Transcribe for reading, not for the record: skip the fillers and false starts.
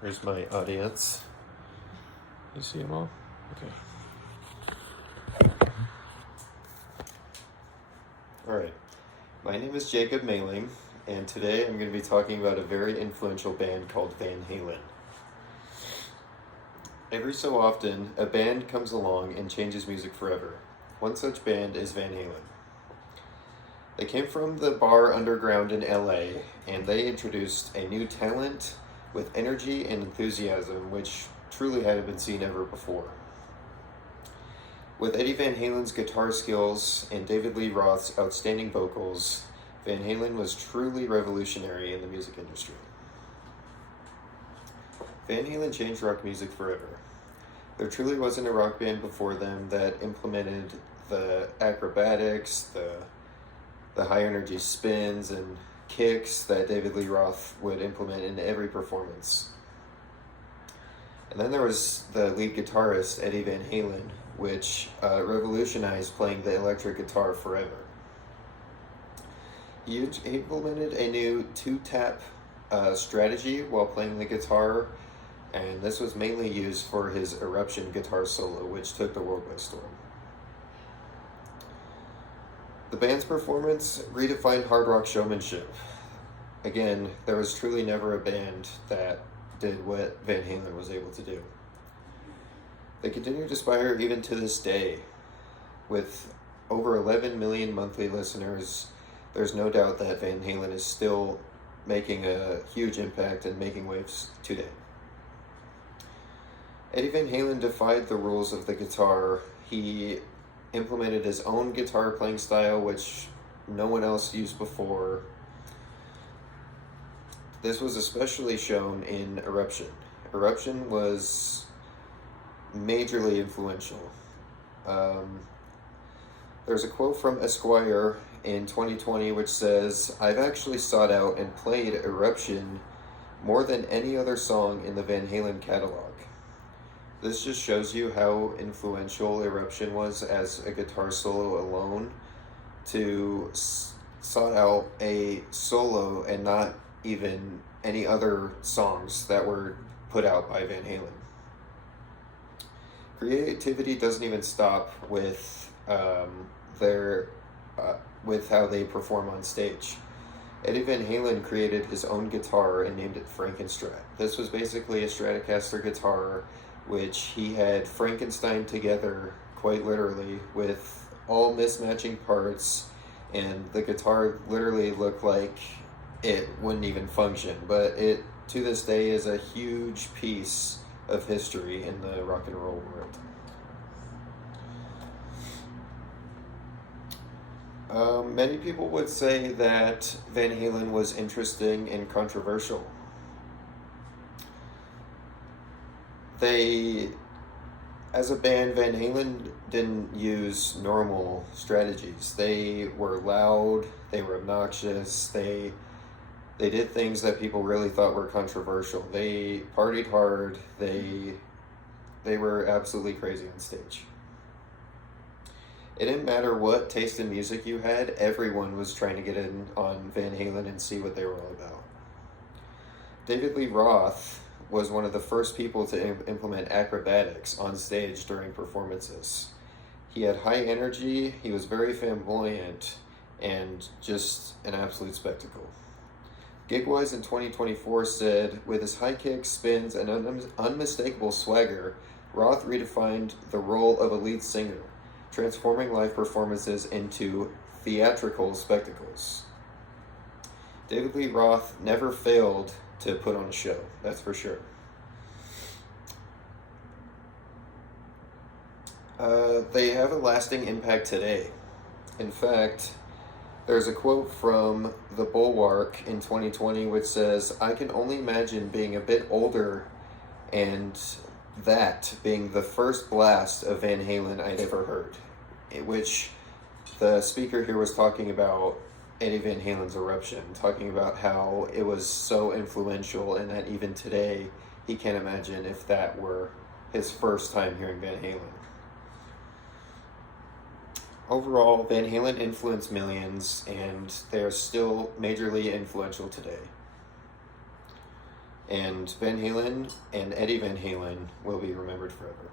Here's my audience. You see them all? Okay. Alright. My name is Jacob Mailing, and today I'm going to be talking about a very influential band called Van Halen. Every so often, a band comes along and changes music forever. One such band is Van Halen. They came from the bar underground in LA, and they introduced a new talent with energy and enthusiasm which truly hadn't been seen ever before. With Eddie Van Halen's guitar skills and David Lee Roth's outstanding vocals, Van Halen was truly revolutionary in the music industry. Van Halen changed rock music forever. There truly wasn't a rock band before them that implemented the acrobatics, the high energy spins and kicks that David Lee Roth would implement in every performance. And then there was the lead guitarist, Eddie Van Halen, which revolutionized playing the electric guitar forever. He implemented a new two-tap strategy while playing the guitar, and this was mainly used for his Eruption guitar solo, which took the world by storm. The band's performance redefined hard rock showmanship. Again, there was truly never a band that did what Van Halen was able to do. They continue to inspire even to this day. With over 11 million monthly listeners, there's no doubt that Van Halen is still making a huge impact and making waves today. Eddie Van Halen defied the rules of the guitar. He implemented his own guitar playing style, which no one else used before. This was especially shown in Eruption. Eruption was majorly influential. There's a quote from Esquire in 2020 which says, "I've actually sought out and played Eruption more than any other song in the Van Halen catalog." This just shows you how influential Eruption was as a guitar solo alone, to sought out a solo and not even any other songs that were put out by Van Halen. Creativity doesn't even stop with with how they perform on stage. Eddie Van Halen created his own guitar and named it Frankenstrat. This was basically a Stratocaster guitar which he had Frankenstein together, quite literally, with all mismatching parts, and the guitar literally looked like it wouldn't even function, but it, to this day, is a huge piece of history in the rock and roll world. Many people would say that Van Halen was interesting and controversial. As a band, Van Halen didn't use normal strategies. They were loud, they were obnoxious, they did things that people really thought were controversial. They partied hard, they were absolutely crazy on stage. It didn't matter what taste in music you had, everyone was trying to get in on Van Halen and see what they were all about. David Lee Roth was one of the first people to implement acrobatics on stage during performances. He had high energy, he was very flamboyant, and just an absolute spectacle. Gigwise in 2024 said, "With his high kicks, spins, and unmistakable swagger, Roth redefined the role of a lead singer, transforming live performances into theatrical spectacles." David Lee Roth never failed to put on a show, that's for sure. They have a lasting impact today. In fact, there's a quote from The Bulwark in 2020 which says, "I can only imagine being a bit older and that being the first blast of Van Halen I'd ever heard," which the speaker here was talking about Eddie Van Halen's Eruption, talking about how it was so influential and that even today he can't imagine if that were his first time hearing Van Halen. Overall, Van Halen influenced millions, and they are still majorly influential today. And Van Halen and Eddie Van Halen will be remembered forever.